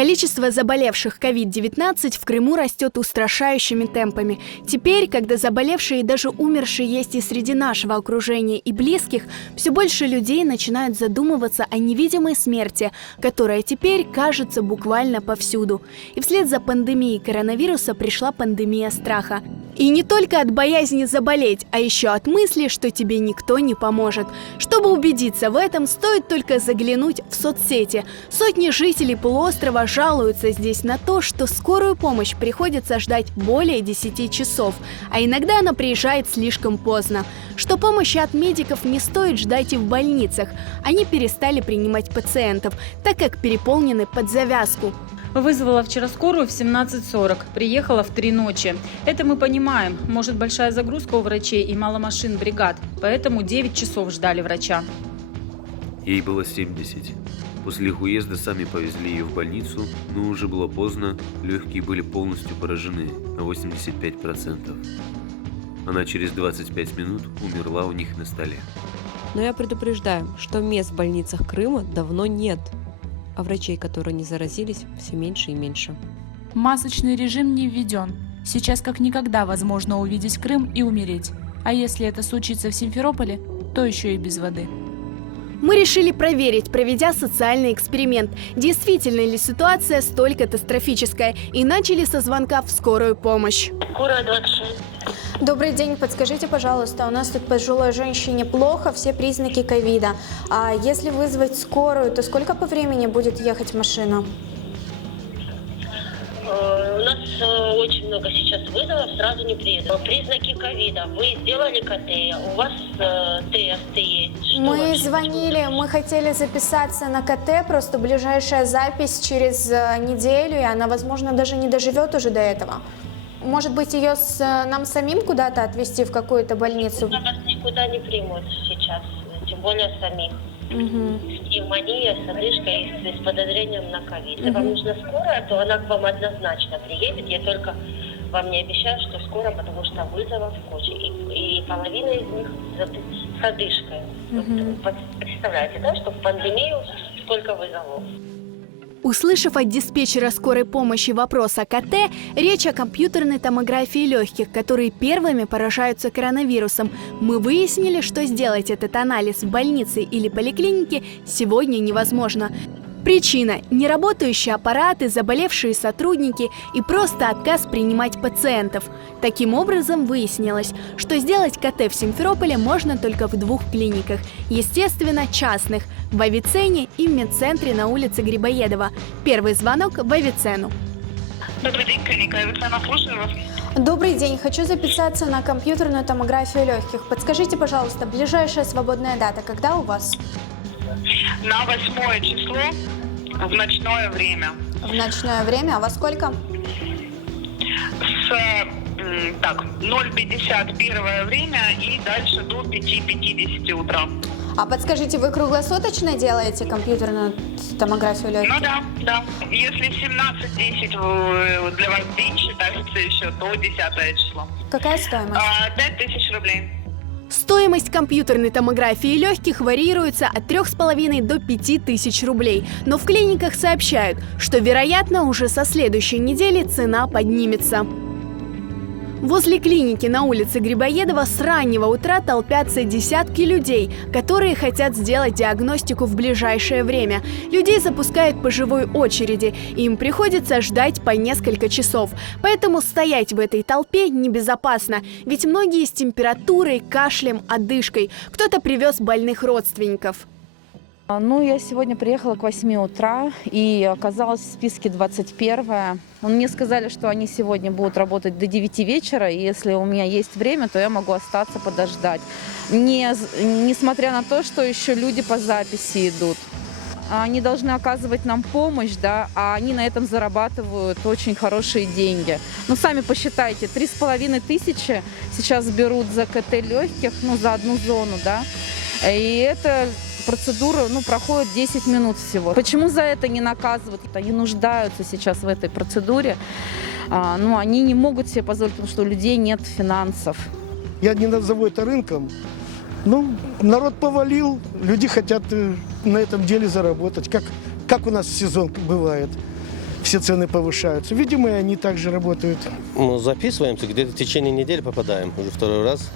Количество заболевших COVID-19 в Крыму растет устрашающими темпами. Теперь, когда заболевшие и даже умершие есть и среди нашего окружения и близких, все больше людей начинают задумываться о невидимой смерти, которая теперь кажется буквально повсюду. И вслед за пандемией коронавируса пришла пандемия страха. И не только от боязни заболеть, а еще от мысли, что тебе никто не поможет. Чтобы убедиться в этом, стоит только заглянуть в соцсети. Сотни жителей полуострова жалуются здесь на то, что скорую помощь приходится ждать более 10 часов, а иногда она приезжает слишком поздно. Что помощи от медиков не стоит ждать и в больницах. Они перестали принимать пациентов, так как переполнены под завязку. Вызвала вчера скорую в 17:40, приехала в 3 ночи. Это мы понимаем, может большая загрузка у врачей и мало машин бригад, поэтому 9 часов ждали врача. Ей было 70. После их уезда сами повезли ее в больницу, но уже было поздно, легкие были полностью поражены на 85%. Она через 25 минут умерла у них на столе. Но я предупреждаю, что мест в больницах Крыма давно нет, а врачей, которые не заразились, все меньше и меньше. Масочный режим не введен. Сейчас как никогда возможно увидеть Крым и умереть. А если это случится в Симферополе, то еще и без воды. Мы решили проверить, проведя социальный эксперимент, действительно ли ситуация столь катастрофическая, и начали со звонка в скорую помощь. Скорая 26. Добрый день, подскажите, пожалуйста, у нас тут пожилой женщине плохо, все признаки ковида. А если вызвать скорую, то сколько по времени будет ехать машина? У нас очень много сейчас вызовов, сразу не приеду. Признаки ковида. Вы сделали КТ, у вас тест есть. Что Мы вообще? звонили, мы хотели записаться на КТ, просто ближайшая запись через неделю, и она, возможно, даже не доживет уже до этого. Может быть, ее нам самим куда-то отвезти в какую-то больницу? Вас никуда не примут сейчас, тем более самих. С пневмонией, с одышкой и с подозрением на ковид. Если вам нужна скорая, то она к вам однозначно приедет. Я только вам не обещаю, что скоро, потому что вызовов куча. И половина из них с одышкой. Вот представляете, да, что в пандемию сколько вызовов? Услышав от диспетчера скорой помощи вопрос о КТ, речь о компьютерной томографии легких, которые первыми поражаются коронавирусом, мы выяснили, что сделать этот анализ в больнице или поликлинике сегодня невозможно. Причина – неработающие аппараты, заболевшие сотрудники и просто отказ принимать пациентов. Таким образом, выяснилось, что сделать КТ в Симферополе можно только в 2 клиниках. Естественно, частных – в Авиценне и в медцентре на улице Грибоедова. Первый звонок в Авиценну. Добрый день, клиника Авиценна, слушаю вас. Добрый день, хочу записаться на компьютерную томографию легких. Подскажите, пожалуйста, ближайшая свободная дата, когда у вас? На 8 число в ночное время. В ночное время, а во сколько? С 0:50 первое время и дальше до 5:50 утра. А подскажите, вы круглосуточно делаете компьютерную томографию легких? Ну да. Если в 17:10 для вас день считается еще, то 10 число. Какая стоимость? 5000 рублей. Стоимость компьютерной томографии легких варьируется от 3,5 до 5 тысяч рублей. Но в клиниках сообщают, что, вероятно, уже со следующей недели цена поднимется. Возле клиники на улице Грибоедова с раннего утра толпятся десятки людей, которые хотят сделать диагностику в ближайшее время. Людей запускают по живой очереди, и им приходится ждать по несколько часов. Поэтому стоять в этой толпе небезопасно, ведь многие с температурой, кашлем, одышкой. Кто-то привез больных родственников. Я сегодня приехала к 8 утра и оказалась в списке 21-я. Мне сказали, что они сегодня будут работать до 9 вечера, и если у меня есть время, то я могу остаться подождать. Несмотря на то, что еще люди по записи идут. Они должны оказывать нам помощь, да, а они на этом зарабатывают очень хорошие деньги. Сами посчитайте, 3500 сейчас берут за КТ легких, за одну зону, да, и это... Процедура проходит 10 минут всего. Почему за это не наказывают? Они нуждаются сейчас в этой процедуре. Они не могут себе позволить, потому что у людей нет финансов. Я не назову это рынком. Народ повалил, люди хотят на этом деле заработать, как у нас сезон бывает. все цены повышаются. Видимо, и они также работают. Мы записываемся, где-то в течение недели попадаем, уже второй раз.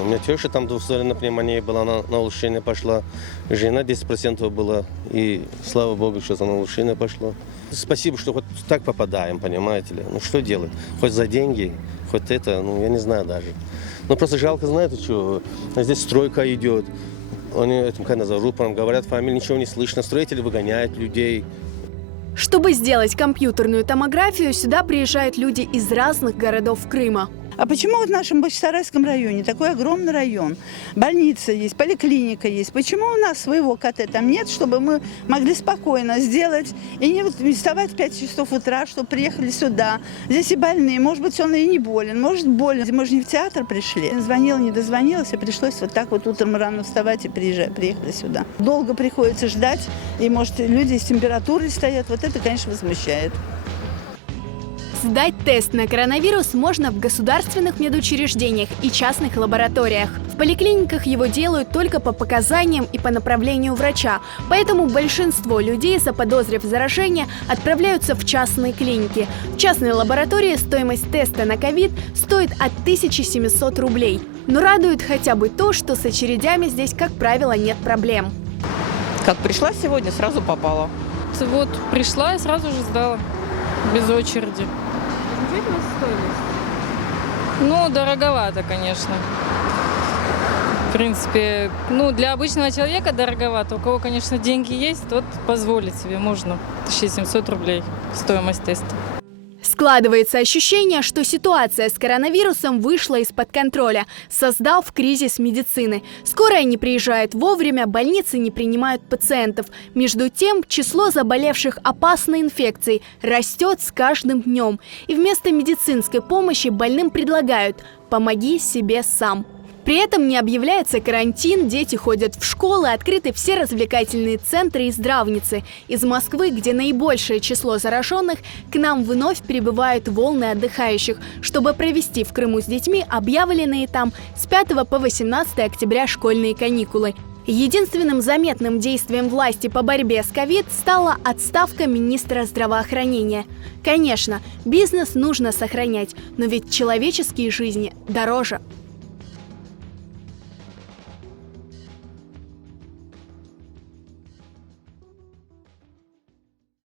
У меня теща там двухсторонняя пневмония была, на улучшение пошла. Жена 10% была, и слава богу, что на улучшение пошло. Спасибо, что хоть так попадаем, понимаете ли. Ну что делать? Хоть за деньги, хоть это, ну я не знаю даже. Ну просто жалко, знаете, что здесь стройка идет. Они этим когда за рупором говорят, фамилии ничего не слышно, строители выгоняют людей. Чтобы сделать компьютерную томографию, сюда приезжают люди из разных городов Крыма. А почему вот в нашем Бахчисарайском районе, такой огромный район, больница есть, поликлиника есть, почему у нас своего КТ там нет, чтобы мы могли спокойно сделать и не вставать в 5 часов утра, чтобы приехали сюда. Здесь и больные, может быть, он и не болен, может болен. Мы же не в театр пришли. Звонила, не дозвонилась, и пришлось вот так вот утром рано вставать и приехали сюда. Долго приходится ждать, и, может, люди с температурой стоят. Вот это, конечно, возмущает. Сдать тест на коронавирус можно в государственных медучреждениях и частных лабораториях. В поликлиниках его делают только по показаниям и по направлению врача, поэтому большинство людей, заподозрив заражение, отправляются в частные клиники. В частной лаборатории стоимость теста на ковид стоит от 1700 рублей. Но радует хотя бы то, что с очередями здесь, как правило, нет проблем. Как пришла сегодня, сразу попала. Вот пришла и сразу же сдала, без очереди. Ну, дороговато, конечно. В принципе, для обычного человека дороговато. У кого, конечно, деньги есть, тот позволит себе, можно. 1700 рублей стоимость теста. Складывается ощущение, что ситуация с коронавирусом вышла из-под контроля, создав кризис медицины. Скорая не приезжает вовремя, больницы не принимают пациентов. Между тем, число заболевших опасной инфекцией растет с каждым днем. И вместо медицинской помощи больным предлагают «помоги себе сам». При этом не объявляется карантин, дети ходят в школы, открыты все развлекательные центры и здравницы. Из Москвы, где наибольшее число зараженных, к нам вновь прибывают волны отдыхающих, чтобы провести в Крыму с детьми объявленные там с 5 по 18 октября школьные каникулы. Единственным заметным действием власти по борьбе с ковид стала отставка министра здравоохранения. Конечно, бизнес нужно сохранять, но ведь человеческие жизни дороже.